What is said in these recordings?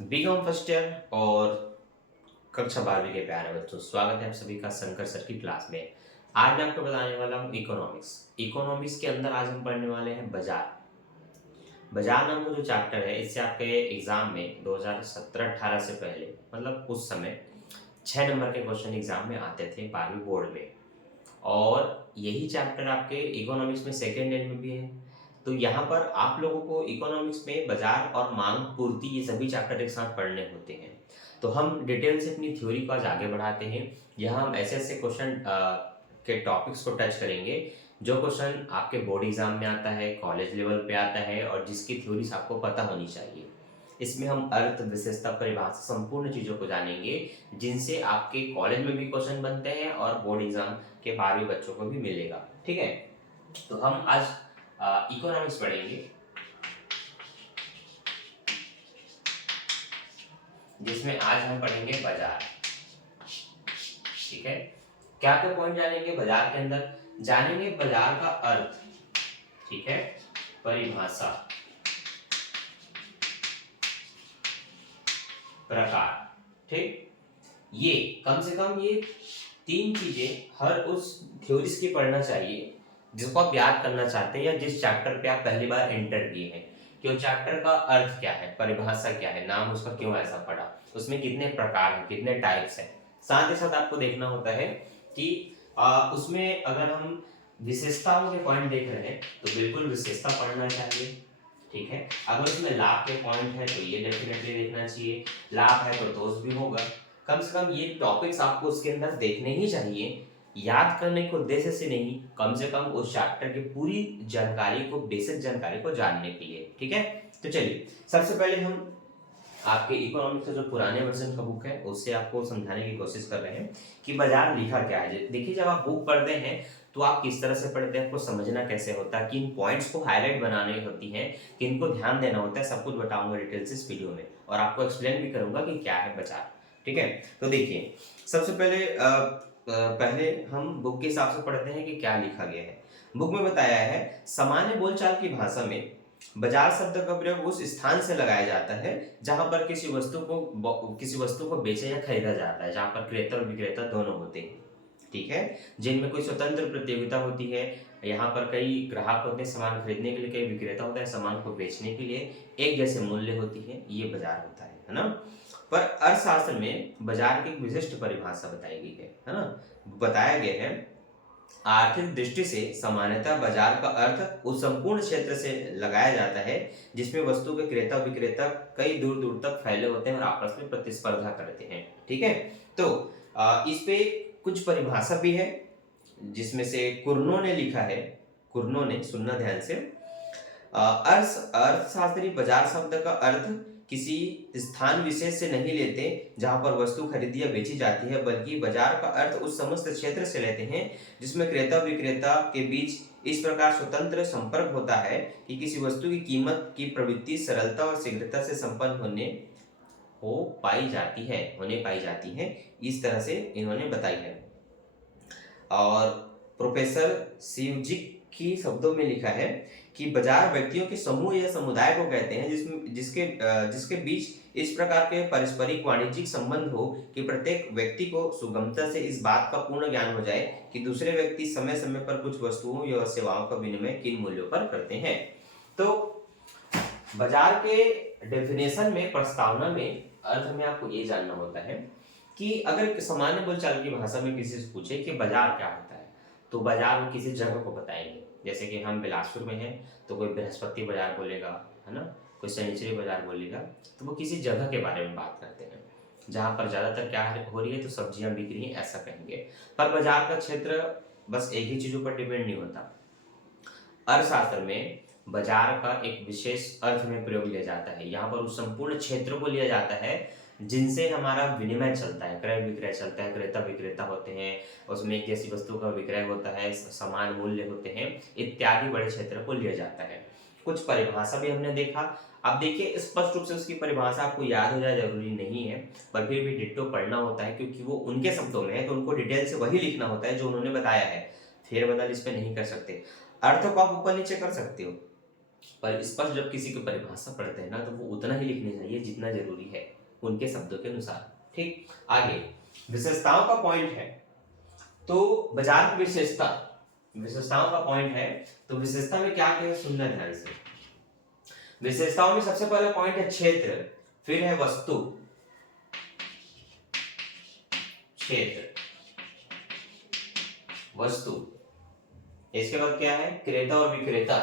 BCom first year और कक्षा 12वीं के प्यारे बच्चों, स्वागत है आप सभी का शंकर सर की क्लास में। आज मैं आपको बताने वाला हूँ इकोनॉमिक्स। इकोनॉमिक्स के अंदर आज हम पढ़ने वाले हैं बाजार। बाजार नाम का जो चैप्टर है, इससे आपके एग्जाम में 2017-18 से पहले, मतलब उस समय 6 नंबर के क्वेश्चन एग्जाम में आते थे 12वीं बोर्ड में। और यही चैप्टर आपके इकोनॉमिक्स में सेकेंड ईयर में भी है। तो यहाँ पर आप लोगों को इकोनॉमिक्स में बाजार और मांग पूर्ति ये सभी चैप्टर एक साथ पढ़ने होते हैं। तो हम डिटेल से अपनी थ्योरी को आज आगे बढ़ाते हैं। यहाँ हम ऐसे ऐसे क्वेश्चन के टॉपिक्स को टच करेंगे जो क्वेश्चन आपके बोर्ड एग्जाम में आता है, कॉलेज लेवल पे आता है और जिसकी थ्योरीज आपको पता होनी चाहिए। इसमें हम अर्थ, विशेषता, परिभाषा, संपूर्ण चीजों को जानेंगे जिनसे आपके कॉलेज में भी क्वेश्चन बनते हैं और बोर्ड एग्जाम के 12वीं बच्चों को भी मिलेगा। ठीक है, तो हम आज इकोनॉमिक्स पढ़ेंगे, जिसमें आज हम पढ़ेंगे बाजार। ठीक है, क्या क्या पॉइंट जानेंगे बाजार के अंदर? जानेंगे बाजार का अर्थ, ठीक है, परिभाषा, प्रकार। ठीक, ये कम से कम ये 3 चीजें हर उस थ्योरीज की पढ़ना चाहिए जिसको आप याद करना चाहते हैं या जिस चैप्टर पे आप पहली बार एंटर किए हैं। कि वो चैप्टर का अर्थ क्या है, परिभाषा क्या है, नाम उसका क्यों ऐसा पड़ा, उसमें कितने प्रकार हैं, कितने टाइप्स हैं। साथ ही साथ आपको देखना होता है कि उसमें अगर हम विशेषताओं के पॉइंट देख रहे हैं तो बिल्कुल विशेषता पढ़ना चाहिए। ठीक है, अगर उसमें लाभ के पॉइंट है तो ये डेफिनेटली देखना चाहिए, लाभ है तो दोष भी होगा। कम से कम ये टॉपिक्स आपको उसके अंदर देखने ही चाहिए, याद करने के उद्देश्य से नहीं, कम से कम उस चैप्टर की पूरी जानकारी को, बेसिक जानकारी को जानने के लिए। ठीक है, तो चलिए सबसे पहले हम आपके इकोनॉमिक्स का जो पुराने वर्जन का बुक है उससे आपको समझाने की कोशिश कर रहे हैं कि बाजार लिखा क्या है। देखिए, जब आप बुक पढ़ते हैं तो आप किस तरह से पढ़ते हैं, आपको समझना कैसे होता है, किन पॉइंट्स को हाईलाइट बनानी होती है, किन को ध्यान देना होता है, सब कुछ बताऊंगा डिटेल से इस वीडियो में और आपको एक्सप्लेन भी करूंगा कि क्या है बाजार। ठीक है, तो देखिए सबसे पहले हम बुक के हिसाब से पढ़ते हैं कि क्या लिखा गया है। बुक में बताया है, सामान्य बोलचाल की भाषा में बाजार शब्द का प्रयोग उस स्थान से लगाया जाता है जहां पर किसी वस्तु को बेचा या खरीदा जाता है, जहां पर क्रेता और विक्रेता दोनों होते हैं। ठीक है, जिनमें कोई स्वतंत्र प्रतियोगिता होती है। यहाँ पर कई ग्राहक होते हैं सामान खरीदने के लिए, कई विक्रेता होता है सामान को बेचने के लिए, एक जैसे मूल्य होती है, ये बाजार होता है ना। पर अर्थशास्त्र में बाजार की एक विशिष्ट परिभाषा बताई गई है ना। बताया गया है, आर्थिक दृष्टि से सामान्यतः बाजार का अर्थ उस संपूर्ण क्षेत्र से लगाया जाता है जिसमें वस्तु के क्रेता विक्रेता कई दूर दूर तक फैले होते हैं और आपस में प्रतिस्पर्धा करते हैं। ठीक है, तो इस पे कुछ परिभाषा भी है जिसमें से कुर्नो ने लिखा है। कुर्नो ने, सुनना ध्यान से, अर्थशास्त्री बाजार शब्द का अर्थ किसी स्थान विशेष से नहीं लेते जहां पर वस्तु खरीदी या बेची जाती है, बल्कि बाजार का अर्थ उस समस्त क्षेत्र से लेते हैं जिसमें क्रेता विक्रेता के बीच इस प्रकार स्वतंत्र संपर्क होता है कि किसी वस्तु की कीमत की प्रवृत्ति सरलता और शीघ्रता से संपन्न होने पाई जाती है। इस तरह से इन्होंने बताई है। और प्रोफेसर शिवजिक की शब्दों में लिखा है कि बाजार व्यक्तियों के समूह या समुदाय को कहते हैं जिसके बीच इस प्रकार के पारस्परिक वाणिज्यिक संबंध हो कि प्रत्येक व्यक्ति को सुगमता से इस बात का पूर्ण ज्ञान हो जाए कि दूसरे व्यक्ति समय समय पर कुछ वस्तुओं या सेवाओं का विनिमय किन मूल्यों पर करते हैं। तो बाजार के डेफिनेशन में, प्रस्तावना में, अर्थ में आपको ये जानना होता है कि अगर सामान्य बोलचाल की भाषा में किसी से पूछे कि बाजार क्या होता है, तो बाजार वो किसी जगह को बताएंगे। जैसे कि हम बिलासपुर में हैं तो कोई बृहस्पति बाजार बोलेगा, है ना, कोई शनिचरी बाजार बोलेगा, तो वो किसी जगह के बारे में बात करते हैं जहाँ पर ज़्यादातर क्या हो रही है, तो सब्जियां बिक रही हैं, ऐसा कहेंगे। पर बाजार का क्षेत्र बस एक ही चीज़ों पर डिपेंड नहीं होता। अर्थशास्त्र में बाजार का एक विशेष अर्थ में प्रयोग लिया जाता है। यहाँ पर उस संपूर्ण क्षेत्र को लिया जाता है जिनसे हमारा विनिमय चलता है, क्रय विक्रय चलता है, क्रेता विक्रेता होते हैं, उसमें एक जैसी वस्तु का विक्रय होता है, समान मूल्य होते हैं इत्यादि, बड़े क्षेत्र को लिया जाता है। कुछ परिभाषा भी हमने देखा। अब देखिए, स्पष्ट रूप से उसकी परिभाषा आपको याद हो जाए जरूरी नहीं है, पर फिर भी डिट्टो पढ़ना होता है क्योंकि वो उनके शब्दों में है तो उनको डिटेल से वही लिखना होता है जो उन्होंने बताया है, फेरबदल इस पे नहीं कर सकते। अर्थ को आप ऊपर नीचे कर सकते हो, पर स्पष्ट जब किसी की परिभाषा पढ़ते हैं ना तो वो उतना ही लिखने चाहिए जितना जरूरी है उनके शब्दों के अनुसार। ठीक, आगे विशेषताओं का पॉइंट है, तो बाजार की विशेषताओं का पॉइंट है, तो विशेषता में क्या क्या है सुनना ध्यान से। विशेषताओं में सबसे पहला पॉइंट है क्षेत्र, फिर है वस्तु, क्षेत्र वस्तु, इसके बाद क्या है क्रेता और विक्रेता,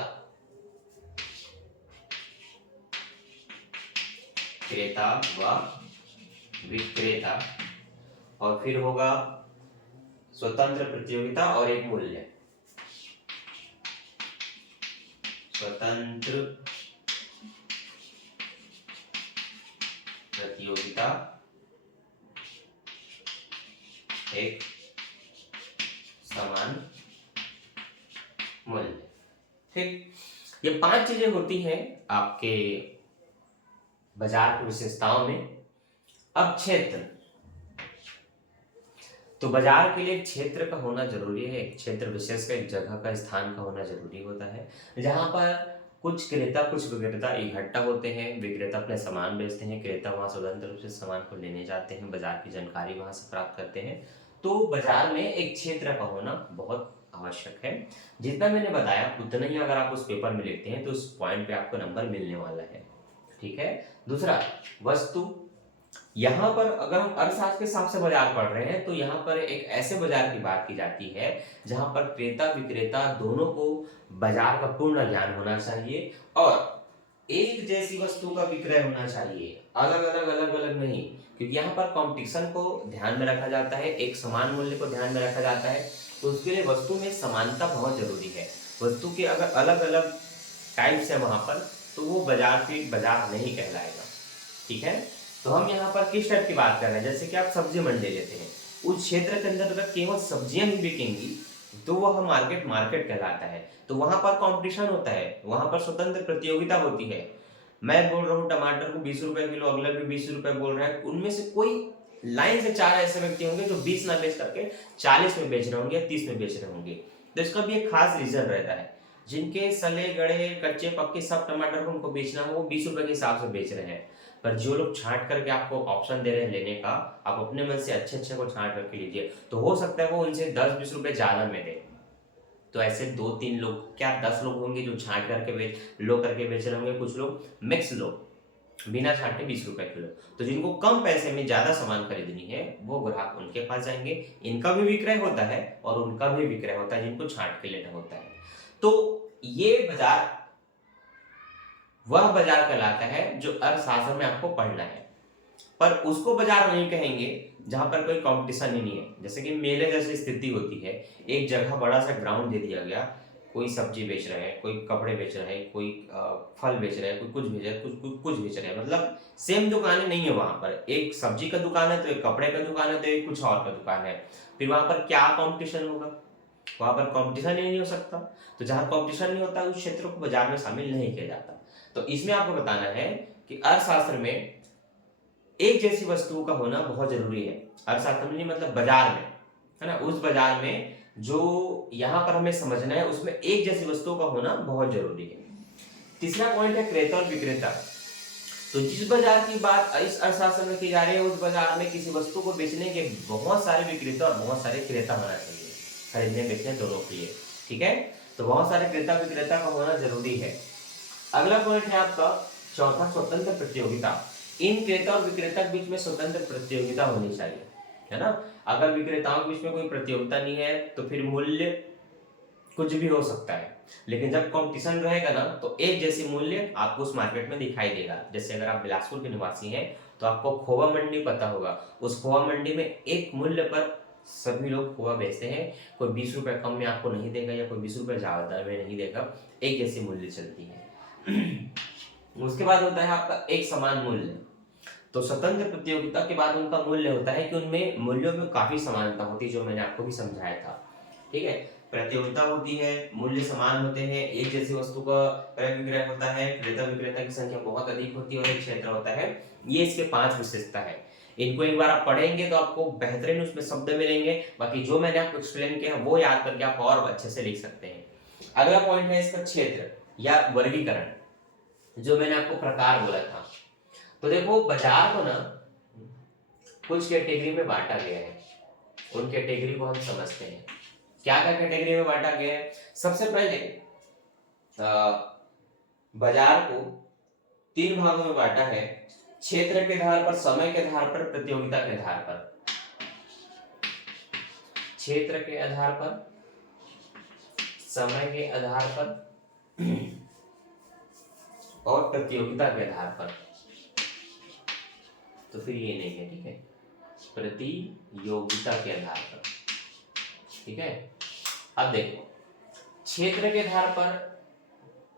क्रेता व विक्रेता, और फिर होगा स्वतंत्र प्रतियोगिता और एक मूल्य, स्वतंत्र प्रतियोगिता एक समान मूल्य। ठीक, ये 5 चीजें होती हैं आपके बाजार की विशेषताओं में। अब क्षेत्र, तो बाजार के लिए क्षेत्र का होना जरूरी है, एक क्षेत्र विशेष का, एक जगह का, स्थान का होना जरूरी होता है, जहां पर कुछ क्रेता कुछ विक्रेता इकट्ठा होते हैं। विक्रेता अपने सामान बेचते हैं, क्रेता वहां स्वतंत्र रूप से सामान को लेने जाते हैं, बाजार की जानकारी वहां से प्राप्त करते हैं। तो बाजार में एक क्षेत्र का होना बहुत आवश्यक है। जितना मैंने बताया उतना ही अगर आप उस पेपर में लिखते हैं तो उस पॉइंट पे आपको नंबर मिलने वाला है। ठीक है, दूसरा वस्तु, यहाँ पर अगर हम अर्थशास्त्र के हिसाब से बाजार पढ़ रहे हैं तो यहाँ पर एक ऐसे बाजार की बात की जाती है जहां पर क्रेता विक्रेता दोनों को बाजार का पूर्ण ज्ञान होना चाहिए और एक जैसी वस्तु का विक्रय होना चाहिए, अलग अलग नहीं, क्योंकि यहाँ पर कंपटीशन को ध्यान में रखा जाता है, एक समान मूल्य को ध्यान में रखा जाता है। तो उसके लिए वस्तु में समानता बहुत जरूरी है। वस्तु के अगर अलग अलग टाइप्स है वहां पर तो वो बाजार नहीं कहलाएगा। ठीक है, तो हम यहाँ पर किस टाइप की बात कर रहे हैं, जैसे कि आप सब्जी मंडी लेते हैं, उस क्षेत्र के अंदर अगर केवल सब्जियां ही बिकेंगी तो वह मार्केट कहलाता है। तो वहां पर कंपटीशन होता है, वहां पर स्वतंत्र प्रतियोगिता होती है। मैं बोल रहा हूँ टमाटर को 20 रुपए किलो, अगला भी 20 रुपए बोल रहा है, उनमें से कोई लाइन से 4 ऐसे व्यक्ति होंगे जो 20 ना बेच करके 40 में बेच रहे होंगे या 30 में बेच रहे होंगे। तो इसका भी एक खास रीजन रहता है। जिनके सले गड़े कच्चे पक्के सब टमाटर को उनको बेचना हो वो 20 रुपए के हिसाब से बेच रहे हैं, पर जो लोग छांट करके आपको ऑप्शन दे रहे हैं लेने का, आप अपने मन से अच्छे को छांट करके लीजिए, तो हो सकता है वो उनसे 10-20 रुपए ज्यादा में दे। तो ऐसे 2-3 लोग क्या 10 लोग होंगे जो छांट करके बेच रहे होंगे, कुछ लोग मिक्स लोग बिना छांटे 20 रुपए किलो। तो जिनको कम पैसे में ज्यादा सामान खरीदनी है वो ग्राहक उनके पास जाएंगे, इनका भी विक्रय होता है और उनका भी विक्रय होता है जिनको छांट के लेना होता है। तो ये बाजार वह बाजार कहलाता है जो अर्थशास्त्र में आपको पढ़ना है, पर उसको बाजार नहीं कहेंगे जहां पर कोई कंपटीशन ही नहीं है। जैसे कि मेले जैसी स्थिति होती है, एक जगह बड़ा सा ग्राउंड दे दिया गया, कोई सब्जी बेच रहे हैं, कोई कपड़े बेच रहे हैं, कोई फल बेच रहे हैं, कोई कुछ बेच रहे हैं, कुछ बेच रहे हैं, मतलब सेम दुकानें नहीं है वहां पर। एक सब्जी का दुकान है तो एक कपड़े का दुकान है तो एक कुछ और का दुकान है, फिर वहां पर क्या कंपटीशन होगा, वहां पर कंपटीशन ही नहीं हो सकता। तो जहां कंपटीशन नहीं होता उस क्षेत्र को बाजार में शामिल नहीं किया जाता। तो इसमें आपको बताना है कि अर्थशास्त्र में एक जैसी वस्तुओं का होना बहुत जरूरी है। अर्थशास्त्र में मतलब बाजार में, है ना, उस बाजार में जो यहाँ पर हमें समझना है उसमें एक जैसी वस्तुओं का होना बहुत जरूरी है। तीसरा पॉइंट है क्रेता और विक्रेता। तो जिस बाजार की बात इस अर्थशास्त्र में की जा रही है उस बाजार में किसी वस्तु को बेचने के बहुत सारे विक्रेता और बहुत सारे क्रेता होना चाहिए, खरीदने बेचने दोनों के लिए। ठीक है, तो बहुत सारे क्रेता विक्रेता का होना जरूरी है। अगला पॉइंट है आपका चौथा, स्वतंत्र प्रतियोगिता। इन क्रेता और विक्रेता के बीच में स्वतंत्र प्रतियोगिता होनी चाहिए, है ना। अगर विक्रेताओं के बीच में कोई प्रतियोगिता नहीं है तो फिर मूल्य कुछ भी हो सकता है, लेकिन जब कंपटीशन रहेगा ना तो एक जैसी मूल्य आपको उस मार्केट में दिखाई देगा। जैसे अगर आप बिलासपुर के निवासी हैं तो आपको खोवा मंडी पता होगा, उस खोवा मंडी में एक मूल्य पर सभी लोग खोवा बेचते हैं, कोई 20 रुपए कम में आपको नहीं देगा या कोई 20 रुपए ज्यादा में नहीं देगा, एक जैसी मूल्य चलती है। उसके बाद होता है आपका एक समान मूल्य। तो स्वतंत्र प्रतियोगिता के बाद उनका मूल्य होता है कि उनमें मूल्यों में काफी समानता होती है, जो मैंने आपको भी समझाया था। ठीक है, प्रतियोगिता होती है, मूल्य समान होते हैं, एक जैसी वस्तु का क्रय विक्रय होता है, क्रेता विक्रेता की संख्या बहुत अधिक होती है और एक क्षेत्र होता है। ये इसके 5 विशेषता है। इनको एक बार आप पढ़ेंगे तो आपको बेहतरीन उसमें शब्द मिलेंगे, बाकी जो मैंने आपको एक्सप्लेन किया वो याद करके आप और अच्छे से लिख सकते हैं। अगला पॉइंट है इसका क्षेत्र। या वर्गीकरण, जो मैंने आपको प्रकार बोला था। तो देखो बाजार को ना कुछ कैटेगरी में बांटा गया है, उन कैटेगरी को हम समझते हैं। क्या क्या कैटेगरी में बांटा गया है? सबसे पहले बाजार को 3 भागों में बांटा है, क्षेत्र के आधार पर, समय के आधार पर, प्रतियोगिता के आधार पर। क्षेत्र के आधार पर, समय के आधार पर और प्रतियोगिता के आधार पर। तो फिर ये नहीं है, ठीक है, प्रतियोगिता के आधार पर, ठीक है। अब देखो क्षेत्र के आधार पर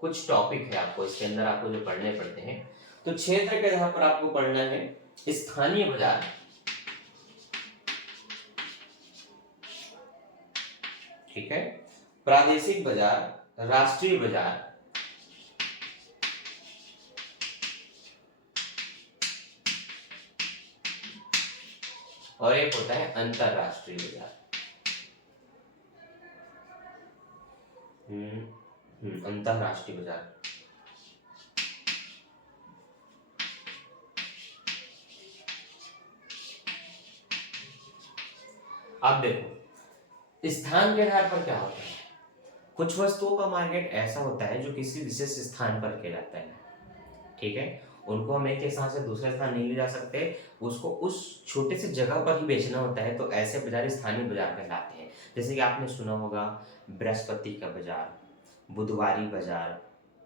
कुछ टॉपिक है आपको इसके अंदर, आपको जो पढ़ने पड़ते हैं। तो क्षेत्र के आधार पर आपको पढ़ना है स्थानीय बाजार, ठीक है, प्रादेशिक बाजार, राष्ट्रीय बाजार, और एक होता है अंतरराष्ट्रीय बाजार। अंतरराष्ट्रीय बाजार। अब देखो स्थान के आधार पर क्या होता है, कुछ वस्तुओं का मार्केट ऐसा होता है जो किसी विशेष स्थान पर किया जाता है, ठीक है, उनको हम एक स्थान से दूसरे स्थान नहीं ले जा सकते, उसको उस छोटे से जगह पर ही बेचना होता है, तो ऐसे बाजार स्थानीय बाजार कहलाते हैं। जैसे कि आपने सुना होगा बृहस्पति का बाजार, बुधवारी बाजार,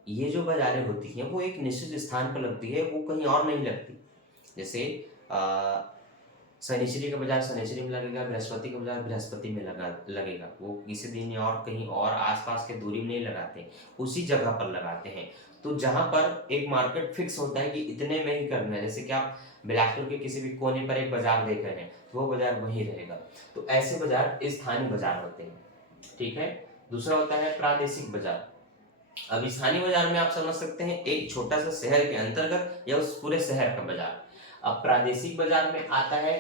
ये जो बाजारें होती हैं वो एक निश्चित स्थान पर लगती है, वो कहीं और नहीं लगती। जैसे शनिश्चरी का बाजार शनिश्चरी में लगेगा, बृहस्पति का बाजार बृहस्पति में लगेगा, वो किसी दिन और कहीं और आसपास के दूरी में नहीं लगाते, उसी जगह पर लगाते हैं। तो जहां पर एक मार्केट फिक्स होता है कि इतने में ही करना है, जैसे कि आप बिलासपुर के किसी भी कोने पर एक बाजार देख रहे हैं तो वो बाजार वहीं रहेगा, तो ऐसे बाजार स्थानीय बाजार होते हैं, ठीक है। दूसरा होता है प्रादेशिक बाजार। अब स्थानीय बाजार में आप समझ सकते हैं एक छोटा सा शहर के अंतर्गत या उस पूरे शहर का बाजार। अब प्रादेशिक बाजार में आता है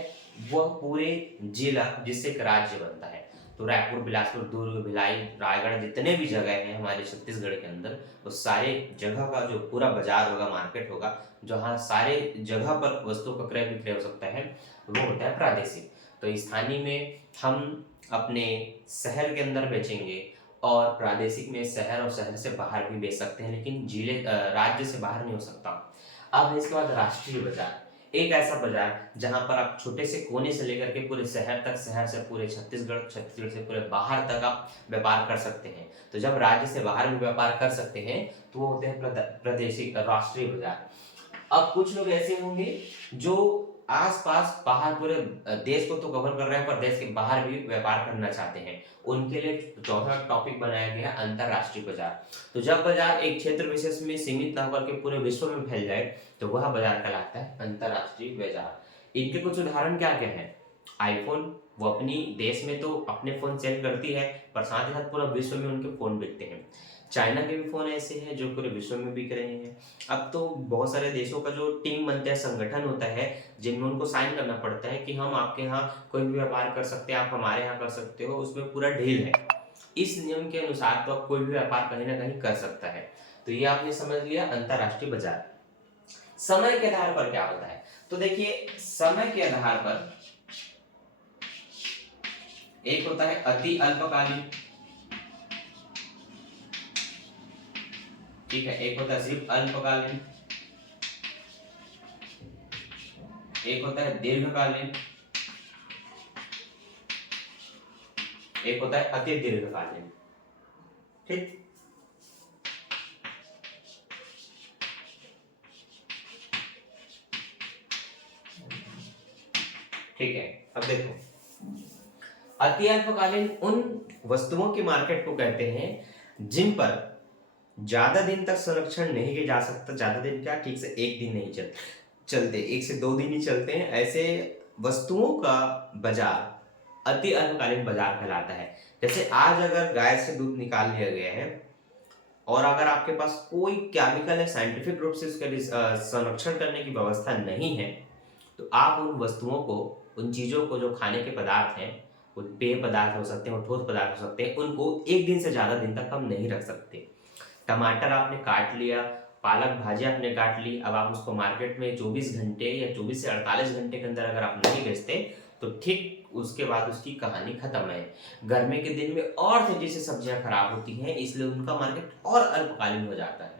वह पूरे जिला जिससे एक राज्य बनता है, तो रायपुर, बिलासपुर, दुर्ग, भिलाई, रायगढ़, जितने भी जगह हैं हमारे छत्तीसगढ़ के अंदर, वो सारे जगह का जो पूरा बाजार होगा, मार्केट होगा, जहाँ सारे जगह पर वस्तुओं का क्रय विक्रय हो सकता है, वो होता है प्रादेशिक। तो स्थानीय में हम अपने शहर के अंदर बेचेंगे, और प्रादेशिक में शहर और शहर से बाहर भी बेच सकते हैं, लेकिन जिले राज्य से बाहर नहीं हो सकता। अब इसके बाद राष्ट्रीय बाजार, एक ऐसा बाजार जहां पर आप छोटे से कोने से लेकर के पूरे शहर तक, शहर से पूरे छत्तीसगढ़, छत्तीसगढ़ से पूरे बाहर तक आप व्यापार कर सकते हैं। तो जब राज्य से बाहर भी व्यापार कर सकते हैं तो वो होते हैं प्रादेशिक, राष्ट्रीय बाजार। अब कुछ लोग ऐसे होंगे जो आसपास बाहर पूरे देश को तो कवर कर रहे हैं पर देश के बाहर भी व्यापार करना चाहते हैं, उनके लिए चौथा टॉपिक बनाया गया अंतरराष्ट्रीय बाजार। तो जब बाजार एक क्षेत्र विशेष में सीमित न होकर के पूरे विश्व में फैल जाए तो वह बाजार कहलाता है अंतरराष्ट्रीय बाजार। इनके कुछ उदाहरण क्या क्या है? आईफोन, वो अपनी देश में तो अपने फोन सेल करती है पर साथ ही साथ पूरा विश्व में उनके फोन बिकते हैं। चाइना के भी फोन ऐसे हैं जो पूरे विश्व में बिक रहे हैं। अब तो बहुत सारे देशों का जो टीम बनता है, संगठन होता है, जिनमें उनको साइन करना पड़ता है कि हम आपके यहाँ कोई भी व्यापार कर सकते हैं, आप हमारे यहाँ कर सकते हो, उसमें पूरा डील है। इस नियम के अनुसार तो आप कोई भी व्यापार कहीं ना कहीं कर सकता है। तो ये आपने समझ लिया अंतरराष्ट्रीय बाजार। समय के आधार पर क्या होता है? तो देखिए समय के आधार पर एक होता है अति अल्पकालीन, ठीक है, एक होता है सिर्फ अल्पकालीन, एक होता है दीर्घकालीन, एक होता है अति दीर्घकालीन, ठीक। ठीक है, अब देखो अति अल्पकालीन उन वस्तुओं की मार्केट को कहते हैं जिन पर ज्यादा दिन तक संरक्षण नहीं किया जा सकता। ज्यादा दिन क्या, ठीक से एक दिन नहीं चलते, 1 से 2 दिन ही चलते हैं। ऐसे वस्तुओं का बाजार अति अल्पकालीन बाजार कहलाता है। जैसे आज अगर गाय से दूध निकाल लिया गया है और अगर आपके पास कोई केमिकल या साइंटिफिक रूप से उसका संरक्षण करने की व्यवस्था नहीं है, तो आप उन वस्तुओं को, उन चीजों को, जो खाने के पदार्थ हैं, वो पेय पदार्थ हो सकते हैं, वो ठोस पदार्थ हो सकते हैं, उनको 1 दिन से ज्यादा दिन तक हम नहीं रख सकते। टमाटर आपने काट लिया, पालक भाजी आपने काट ली, अब आप उसको मार्केट में 24 घंटे या 24 से 48 घंटे के अंदर अगर आप नहीं बेचते तो ठीक उसके बाद उसकी कहानी खत्म है। गर्मी के दिन में और तेजी से सब्जियां खराब होती हैं, इसलिए उनका मार्केट और अल्पकालीन हो जाता है।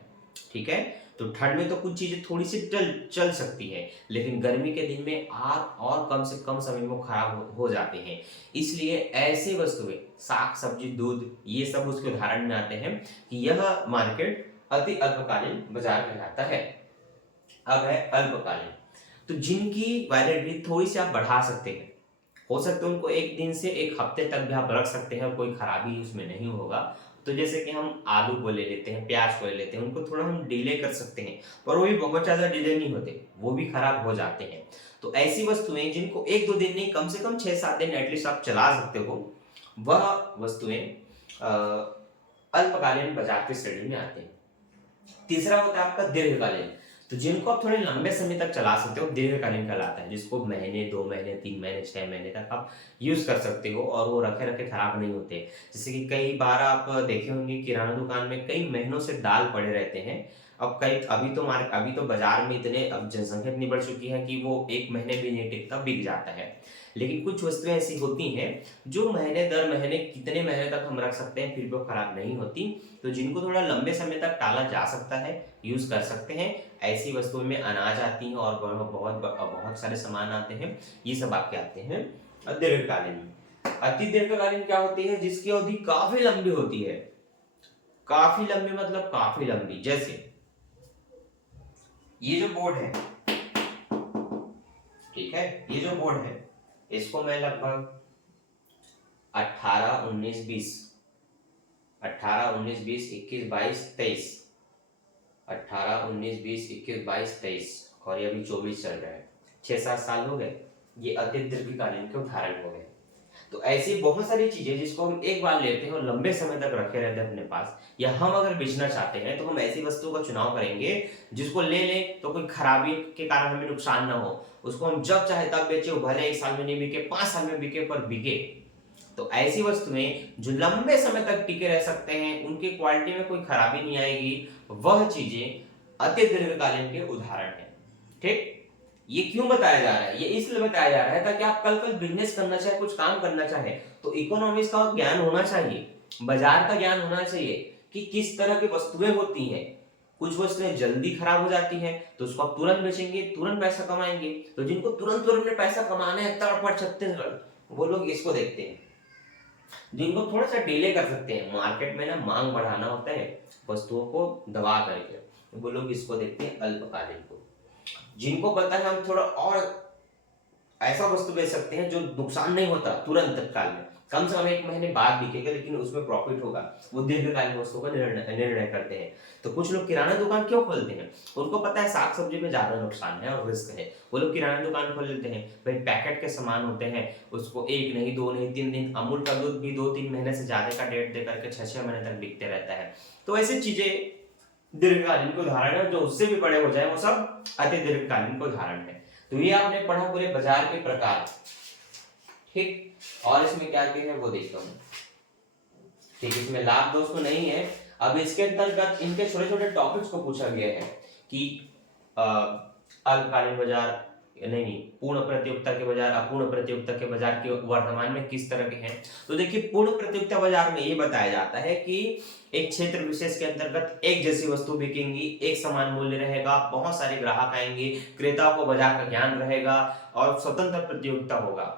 ठीक है, तो ठंड में तो कुछ चीजें थोड़ी सी चल सकती है, लेकिन गर्मी के दिन में आग और कम से कम समय में वो खराब हो जाते हैं। इसलिए ऐसे वस्तुएं, साग सब्जी दूध, ये सब उसके उदाहरण में आते हैं कि यह मार्केट अति अल्पकालीन बाजार कहलाता है। अब है अल्पकालीन, तो जिनकी वैलिडिटी थोड़ी सी आप बढ़ा सकते हैं, हो सकता है उनको एक दिन से एक हफ्ते तक भी आप रख सकते हैं और कोई खराबी उसमें नहीं होगा। तो जैसे कि हम आलू को ले लेते हैं, प्याज को ले लेते हैं, उनको थोड़ा हम डिले कर सकते हैं, पर वो भी बहुत ज़्यादा डिले नहीं होते, वो भी खराब हो जाते हैं। तो ऐसी वस्तुएं जिनको एक दो दिन नहीं, कम से कम 6-7 दिन एटलीस्ट आप चला सकते हो, वह वस्तुएं अल्पकालीन बाजार की श्रेणी में आते हैं। तीसरा होता है आपका दीर्घकालीन, तो जिनको आप थोड़े लंबे समय तक चला सकते हो, दीर्घकालीन कहलाता है, जिसको महीने 2 महीने 3 महीने 6 महीने तक आप यूज कर सकते हो और वो रखे रखे खराब नहीं होते। जैसे कि कई बार आप देखे होंगे किराना दुकान में कई महीनों से दाल पड़े रहते हैं। अब कई अभी तो बाजार में इतने अब जनसंख्या इतनी बढ़ चुकी है कि वो एक महीने भी नहीं टिकता, बिक जाता है। लेकिन कुछ वस्तुएं ऐसी होती हैं जो महीने दर महीने कितने महीने तक हम रख सकते हैं, फिर भी वो खराब नहीं होती। तो जिनको थोड़ा लंबे समय तक टाला जा सकता है, यूज कर सकते हैं, ऐसी वस्तुओं में अनाज आती हैं और बहुत सारे सामान आते हैं, ये सब आपके आते हैं दीर्घकालीन में। अति दीर्घकालीन क्या होती है, जिसकी अवधि काफी लंबी होती है, काफी लंबी मतलब काफी लंबी। जैसे ये जो बोर्ड है, ठीक है, ये जो बोर्ड है इसको मैं लगभग 18, 19, 20, 18, 19, 20, 21, 22, 23, 18, 19, 20, 21, 22, 23 और ये अभी 24 चल रहा है, 6-7 साल हो गए। ये अति दीर्घकालीन के उदाहरण हो गए। तो ऐसी बहुत सारी चीजें जिसको हम एक बार लेते हैं और लंबे समय तक रखे रहते हैं अपने पास, या हम अगर बेचना चाहते हैं तो हम ऐसी वस्तुओं का चुनाव करेंगे जिसको ले लें तो कोई खराबी के कारण हमें नुकसान ना हो, उसको हम जब चाहे तब बेचे, भले 1 साल में नहीं बिके, 5 साल में बिके, पर बिके। तो ऐसी वस्तुएं जो लंबे समय तक टिके रह सकते हैं, उनकी क्वालिटी में कोई खराबी नहीं आएगी, वह चीजें अति दीर्घकालीन के उदाहरण है। ठीक, ये क्यों बताया जा रहा है, ये इसलिए बताया जा रहा है ताकि आप कल बिजनेस करना चाहे, कुछ काम करना चाहे तो इकोनॉमिक्स का ज्ञान होना चाहिए, बाजार का ज्ञान होना चाहिए कि किस तरह की वस्तुएं होती हैं। कुछ वस्तुएं जल्दी खराब हो जाती हैं तो उसको आप तुरंत बेचेंगे, तुरंत पैसा कमाएंगे। तो जिनको तुरंत तुरंत में पैसा कमाना है, तड़पड़ छत्तीसगढ़, वो लोग इसको देखते हैं। जिनको थोड़ा सा डिले कर सकते हैं, मार्केट में ना मांग बढ़ाना होता है वस्तुओं को दबा करके, वो लोग इसको देखते हैं अल्पकालीन को। जिनको पता है हम थोड़ा और ऐसा वस्तु बेच सकते हैं जो नुकसान नहीं होता तुरंत तत्काल में, कम से कम 1 महीने बाद बिकेगा लेकिन उसमें प्रॉफिट होगा, वो दीर्घकालीन वस्तुओं का निर्णय करते हैं। तो कुछ लोग किराना दुकान क्यों खोलते हैं, उनको पता है साग सब्जी में ज्यादा नुकसान है और रिस्क है, वो लोग किराना दुकान खोल लेते हैं। भाई पैकेट के सामान होते हैं, उसको 1 नहीं 2 नहीं 3 दिन, अमूल का दूध भी 2-3 महीने से ज्यादा का डेट दे करके 6-6 महीने तक बिकते रहता है। तो ऐसी चीजें दीर्घकालीन के उदाहरण है, जो उससे भी बड़े हो जाए वो सब अति दीर्घकालीन के उदाहरण है। तो ये आपने पढ़ा पूरे बाजार के प्रकार। ठीक, और इसमें क्या क्या है वो देखता हूँ। ठीक, इसमें लाभ दोष तो नहीं है। अब इसके अंतर्गत इनके छोटे छोटे टॉपिक्स को पूछा गया है कि अल्पकालीन बाजार, नहीं पूर्ण प्रतियोगिता के बाजार, अपूर्ण प्रतियोगिता के बाजार के वर्तमान में किस तरह के हैं। तो देखिए, पूर्ण प्रतियोगिता बाजार में ये बताया जाता है कि एक क्षेत्र विशेष के अंतर्गत एक जैसी वस्तु बिकेंगी, एक समान मूल्य रहेगा, बहुत सारे ग्राहक आएंगे, क्रेताओं को बाजार का ज्ञान रहेगा और स्वतंत्र प्रतियोगिता होगा।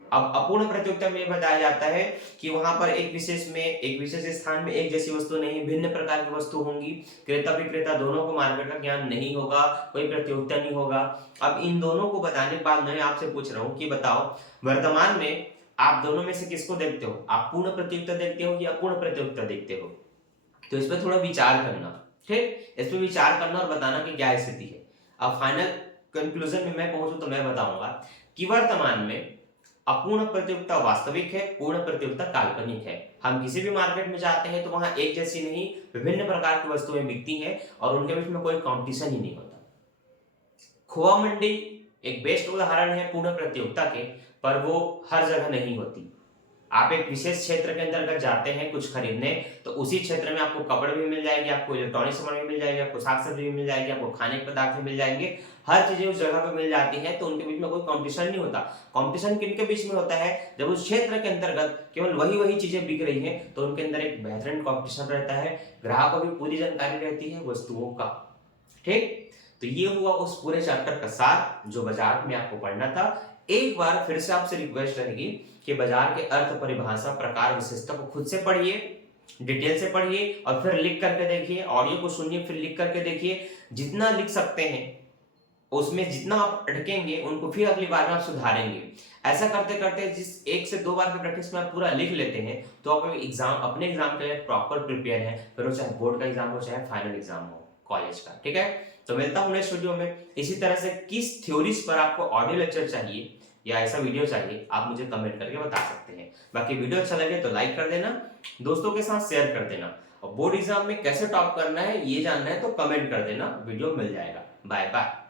अब अपूर्ण प्रतियोगिता में बताया जाता है कि वहां पर एक विशेष स्थान में एक जैसी वस्तु नहीं, भिन्न प्रकार की वस्तु होंगी, क्रेता विक्रेता दोनों को मार्केट का ज्ञान नहीं होगा, कोई प्रतियोगिता नहीं होगा। अब इन दोनों को बताने के बाद मैं आपसे पूछ रहा हूँ कि बताओ वर्तमान में आप दोनों में से किसको देखते हो, आप पूर्ण प्रतियोगिता देखते हो या अपूर्ण प्रतियोगिता देखते हो। तो इस पर थोड़ा विचार करना। ठीक, इस पर विचार करना और बताना कि क्या स्थिति है। अब फाइनल कंक्लूजन में मैं पहुंचू तो मैं बताऊंगा कि वर्तमान में अपूर्ण प्रतियोगिता वास्तविक है, पूर्ण प्रतियोगिता काल्पनिक है। हम किसी भी मार्केट में जाते हैं तो वहां एक जैसी नहीं, विभिन्न प्रकार की वस्तुएं बिकती हैं और उनके बीच में कोई कंपटीशन ही नहीं होता। खोआ मंडी एक बेस्ट उदाहरण है पूर्ण प्रतियोगिता के, पर वो हर जगह नहीं होती। आप एक विशेष क्षेत्र के अंतर्गत जाते हैं कुछ खरीदने, तो उसी क्षेत्र में आपको कपड़े भी मिल जाएगी, आपको इलेक्ट्रॉनिक सामान भी मिल जाएगी, आपको साग सब्जी भी मिल जाएगी, आपको खाने के पदार्थ भी मिल जाएंगे, हर चीजें उस जगह पे मिल जाती हैं। तो उनके बीच में कोई कंपटीशन नहीं होता। कंपटीशन किनके बीच में होता है? जब उस क्षेत्र के अंतर्गत केवल वही वही चीजें बिक रही हैं, तो उनके अंदर एक बेहतरीन कंपटीशन रहता है, ग्राहक को भी पूरी जानकारी रहती है वस्तुओं का। ठीक, तो ये हुआ उस पूरे चैप्टर का सार जो बाजार में आपको पढ़ना था। एक बार फिर से आपसे रिक्वेस्ट रहेगी कि बाजार के अर्थ, परिभाषा, प्रकार, विशेषता को खुद से पढ़िए, डिटेल से पढ़िए और फिर लिख करके देखिए, ऑडियो को सुनिए फिर लिख करके देखिए। जितना लिख सकते हैं उसमें जितना आप अटकेंगे उनको फिर अगली बार में आप सुधारेंगे। ऐसा करते करते जिस 1 से 2 बार की प्रैक्टिस में आप पूरा लिख लेते हैं तो आप अपने एग्जाम के लिए प्रॉपर प्रिपेयर है, फिर वो चाहे बोर्ड का एग्जाम हो चाहे फाइनल एग्जाम हो कॉलेज का। ठीक है, तो मिलता हूं नेक्स्ट वीडियो में। इसी तरह से किस थ्योरीज पर आपको ऑडियो लेक्चर चाहिए या ऐसा वीडियो चाहिए आप मुझे कमेंट करके बता सकते हैं। बाकी वीडियो अच्छा लगे तो लाइक कर देना, दोस्तों के साथ शेयर कर देना, और बोर्ड एग्जाम में कैसे टॉप करना है ये जानना है तो कमेंट कर देना, वीडियो मिल जाएगा। Bye bye.